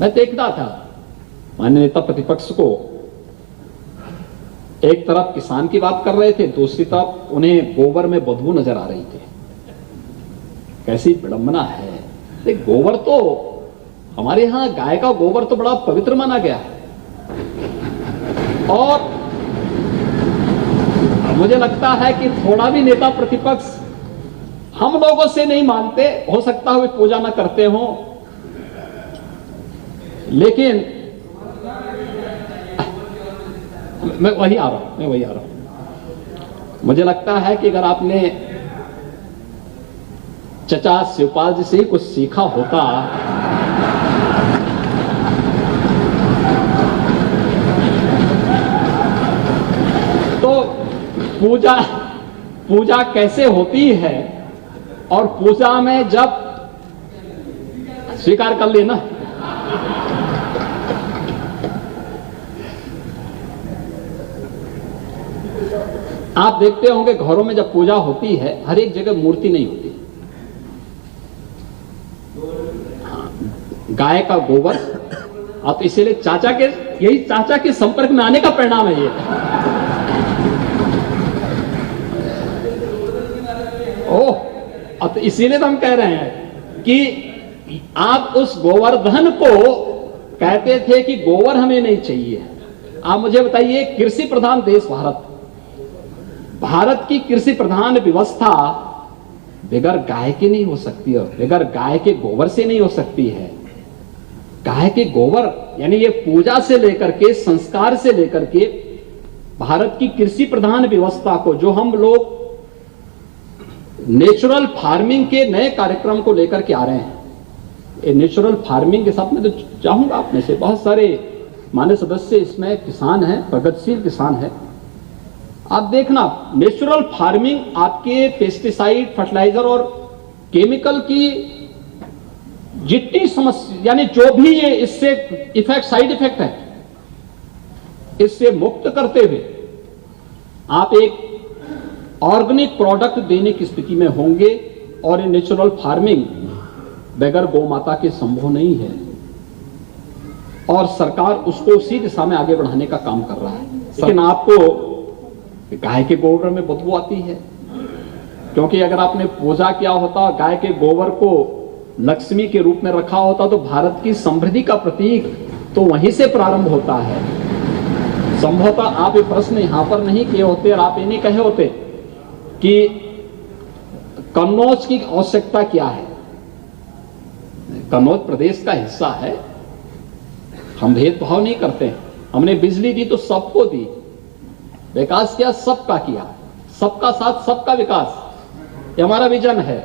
मैं देखता था माननीय नेता प्रतिपक्ष को, एक तरफ किसान की बात कर रहे थे, दूसरी तरफ उन्हें गोबर में बदबू नजर आ रही थी। कैसी विडंबना है। गोबर तो हमारे यहां गाय का गोबर तो बड़ा पवित्र माना गया है, और मुझे लगता है कि थोड़ा भी नेता प्रतिपक्ष हम लोगों से नहीं मानते, हो सकता है वे पूजा ना करते हो, लेकिन मैं वही आ रहा हूं। मुझे लगता है कि अगर आपने चचा शिवपाल जी से ही कुछ सीखा होता तो पूजा कैसे होती है, और पूजा में जब स्वीकार कर लेना, आप देखते होंगे घरों में जब पूजा होती है हर एक जगह मूर्ति नहीं होती। गाय का गोबर, अब इसीलिए यही चाचा के संपर्क में आने का परिणाम है ये। ओह, अब इसीलिए तो हम कह रहे हैं कि आप उस गोवर्धन को कहते थे कि गोबर हमें नहीं चाहिए। आप मुझे बताइए, कृषि प्रधान देश भारत की कृषि प्रधान व्यवस्था बगैर गाय के नहीं हो सकती, और बगैर गाय के गोबर से नहीं हो सकती है। गाय के गोबर यानी ये पूजा से लेकर के, संस्कार से लेकर के भारत की कृषि प्रधान व्यवस्था को, जो हम लोग नेचुरल फार्मिंग के नए कार्यक्रम को लेकर के आ रहे हैं, ये नेचुरल फार्मिंग के साथ में तो चाहूंगा आप में से बहुत सारे माननीय सदस्य इसमें किसान हैं, प्रगतिशील किसान हैं। आप देखना, नेचुरल फार्मिंग आपके पेस्टिसाइड, फर्टिलाइजर और केमिकल की जितनी समस्या, यानी जो भी ये इससे इफेक्ट, साइड इफेक्ट है, इससे मुक्त करते हुए आप एक ऑर्गेनिक प्रोडक्ट देने की स्थिति में होंगे। और ये नेचुरल फार्मिंग बगैर गौ माता के संभव नहीं है, और सरकार उसको उसी दिशा में आगे बढ़ाने का काम कर रहा है। लेकिन आपको गाय के गोबर में बदबू आती है, क्योंकि अगर आपने पूजा किया होता, गाय के गोबर को लक्ष्मी के रूप में रखा होता, तो भारत की समृद्धि का प्रतीक तो वहीं से प्रारंभ होता है। संभवतः आप ये प्रश्न यहां पर नहीं किए होते, और आप ये नहीं कहे होते कि कन्नौज की आवश्यकता क्या है। कन्नौज प्रदेश का हिस्सा है, हम भेदभाव नहीं करते। हमने बिजली दी तो सबको दी, विकास किया सबका किया, सबका साथ सबका विकास, ये हमारा विजन है,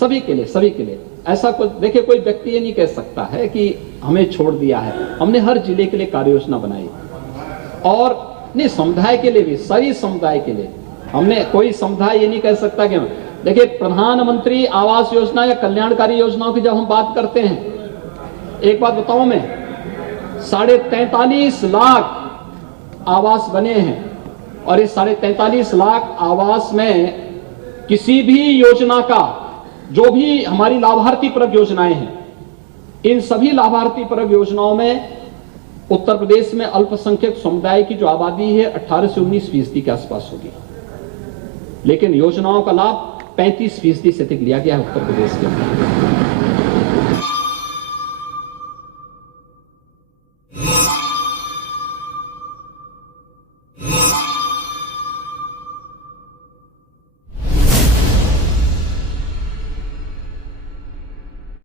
सभी के लिए, सभी के लिए। ऐसा कुछ देखिए, कोई व्यक्ति ये नहीं कह सकता है कि हमें छोड़ दिया है। हमने हर जिले के लिए कार्य योजना बनाई, और नहीं, समुदाय के लिए भी, सही समुदाय के लिए हमने, कोई समुदाय ये नहीं कह सकता कि देखिए, प्रधानमंत्री आवास योजना या कल्याणकारी योजनाओं की जब हम बात करते हैं, एक बात बताऊं मैं, 43.5 लाख आवास बने हैं, और इस 43.5 लाख आवास में किसी भी योजना का, जो भी हमारी लाभार्थी परक योजनाएं हैं, इन सभी लाभार्थी परक योजनाओं में उत्तर प्रदेश में अल्पसंख्यक समुदाय की जो आबादी है 18 से 19% के आसपास होगी, लेकिन योजनाओं का लाभ 35% से अधिक लिया गया है उत्तर प्रदेश के अंदर।